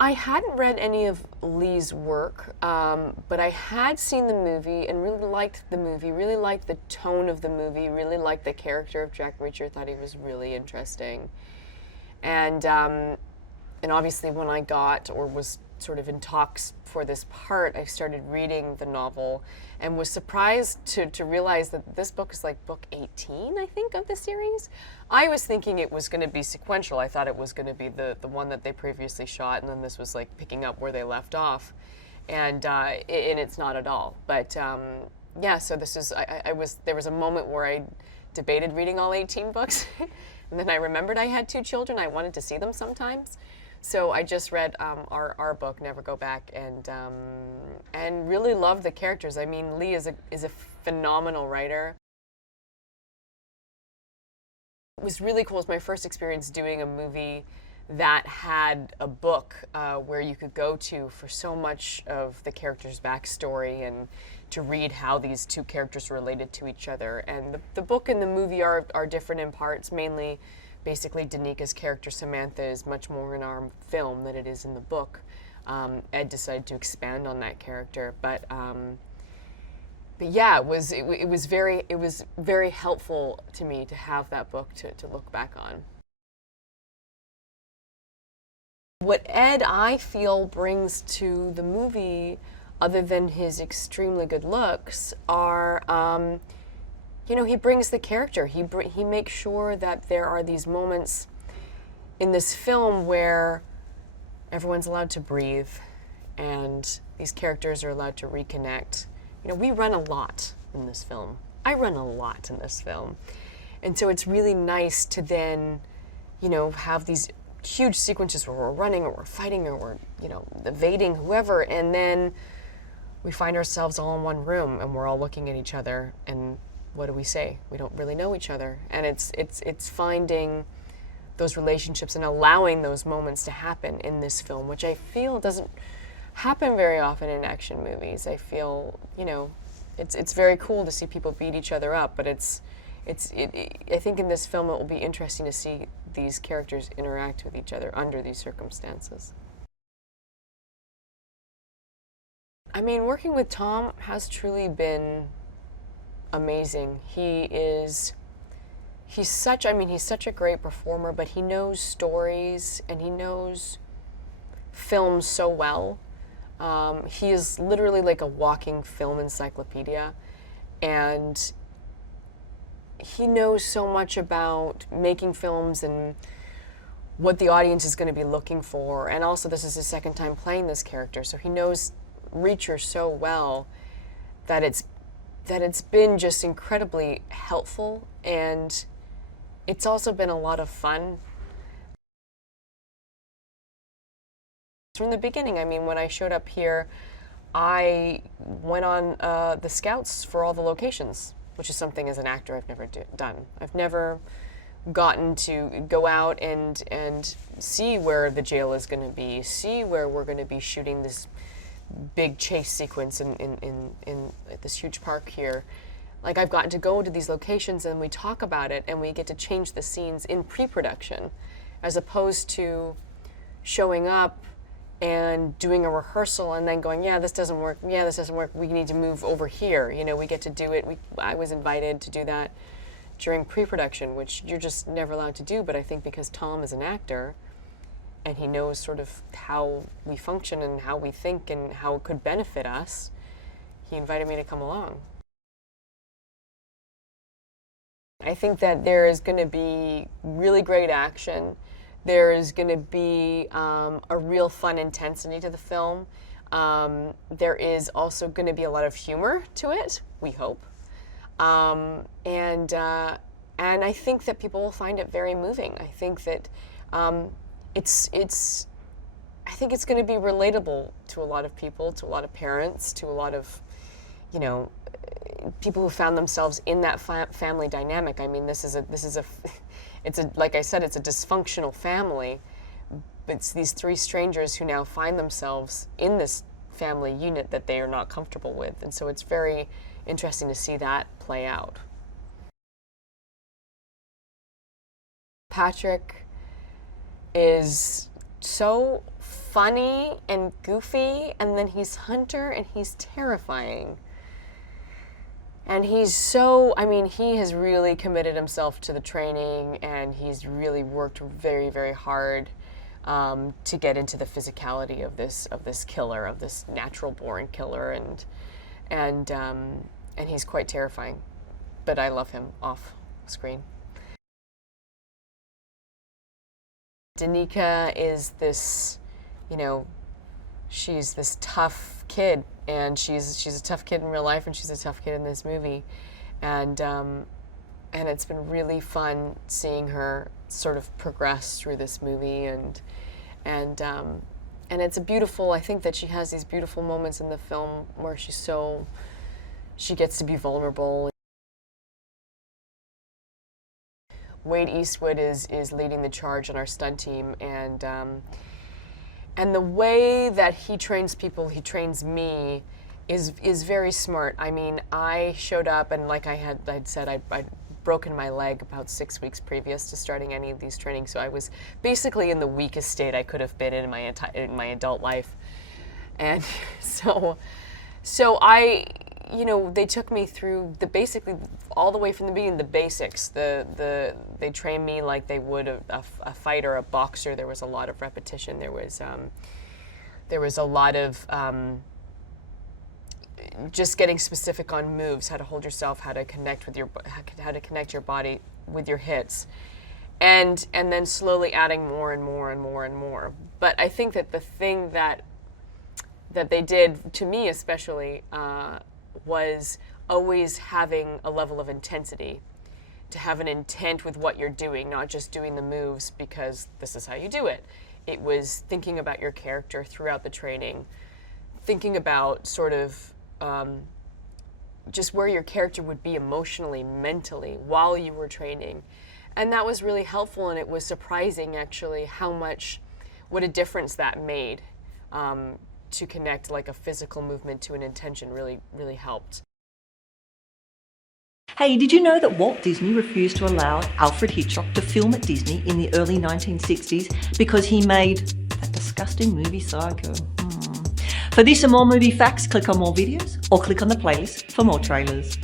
I hadn't read any of Lee's work, but I had seen the movie and really liked the movie, really liked the tone of the movie, really liked the character of Jack Reacher, thought he was really interesting. And, um, and obviously when I got or was sort of in talks for this part, I started reading the novel and was surprised to realize that this book is like book 18, I think, of the series. I was thinking it was going to be sequential. I thought it was going to be the one that they previously shot, and then this was like picking up where they left off. And it's not at all. But yeah, so this is, there was a moment where I debated reading all 18 books. And then I remembered I had two children. I wanted to see them sometimes. So I just read our book, Never Go Back, and really loved the characters. I mean, Lee is a phenomenal writer. It was really cool. It was my first experience doing a movie that had a book where you could go to for so much of the character's backstory and to read how these two characters related to each other. And the book and the movie are different in parts, mainly basically Danika's character Samantha is much more in our film than it is in the book. Ed decided to expand on that character, but yeah, it was very helpful to me to have that book to look back on. What Ed, I feel, brings to the movie, other than his extremely good looks, are you know, he brings the character. He makes sure that there are these moments in this film where everyone's allowed to breathe and these characters are allowed to reconnect. You know, we run a lot in this film. I run a lot in this film. And so it's really nice to then, you know, have these huge sequences where we're running or we're fighting or we're, you know, evading whoever, and then we find ourselves all in one room and we're all looking at each other, and what do we say? We don't really know each other. And it's finding those relationships and allowing those moments to happen in this film, which I feel doesn't happen very often in action movies. I feel, you know, it's very cool to see people beat each other up, but I think in this film it will be interesting to see these characters interact with each other under these circumstances. I mean, working with Tom has truly been amazing. He's such, I mean, he's such a great performer, but he knows stories and he knows film so well. He is literally like a walking film encyclopedia, and he knows so much about making films and what the audience is going to be looking for. And also, this is his second time playing this character, so he knows Reacher so well that it's been just incredibly helpful, and it's also been a lot of fun. From the beginning, I mean, when I showed up here, I went on the scouts for all the locations, which is something as an actor I've never done. I've never gotten to go out and see where the jail is going to be, see where we're going to be shooting this big chase sequence in this huge park here. Like, I've gotten to go to these locations and we talk about it and we get to change the scenes in pre-production, as opposed to showing up and doing a rehearsal and then going, yeah, this doesn't work, yeah, this doesn't work, we need to move over here. You know, we get to do it. I was invited to do that during pre-production, which you're just never allowed to do, but I think because Tom is an actor and he knows sort of how we function and how we think and how it could benefit us, he invited me to come along. I think that there is going to be really great action. There is going to be a real fun intensity to the film. There is also going to be a lot of humor to it, we hope. And I think that people will find it very moving. I think that I think it's going to be relatable to a lot of people, to a lot of parents, to a lot of, you know, people who found themselves in that family dynamic. I mean, it's a, like I said, it's a dysfunctional family. It's these three strangers who now find themselves in this family unit that they are not comfortable with. And so it's very interesting to see that play out. Patrick is so funny and goofy, and then he's Hunter and he's terrifying. And he's so, I mean, he has really committed himself to the training, and he's really worked very, very hard to get into the physicality of this killer, of this natural-born killer, and he's quite terrifying. But I love him off screen. Danica is this, you know, she's this tough kid, and she's a tough kid in real life, and she's a tough kid in this movie, and it's been really fun seeing her sort of progress through this movie, and it's a beautiful. I think that she has these beautiful moments in the film where she gets to be vulnerable. Wade Eastwood is leading the charge on our stunt team, and the way that he trains people, he trains me, is very smart. I mean, I showed up, and like I'd said, I'd broken my leg about 6 weeks previous to starting any of these trainings, so I was basically in the weakest state I could have been in my adult life, and so I. You know, they took me through basically all the way from the beginning, the basics. They trained me like they would a fighter, a boxer. There was a lot of repetition. There was a lot of just getting specific on moves, how to hold yourself, how to connect your body with your hits, and then slowly adding more and more and more and more. But I think that the thing that they did, to me especially, was always having a level of intensity, to have an intent with what you're doing, not just doing the moves because this is how you do it. It was thinking about your character throughout the training, thinking about sort of just where your character would be emotionally, mentally, while you were training. And that was really helpful, and it was surprising actually what a difference that made. To connect like a physical movement to an intention really, really helped. Hey, did you know that Walt Disney refused to allow Alfred Hitchcock to film at Disney in the early 1960s because he made that disgusting movie Psycho? For this and more movie facts, click on more videos or click on the playlist for more trailers.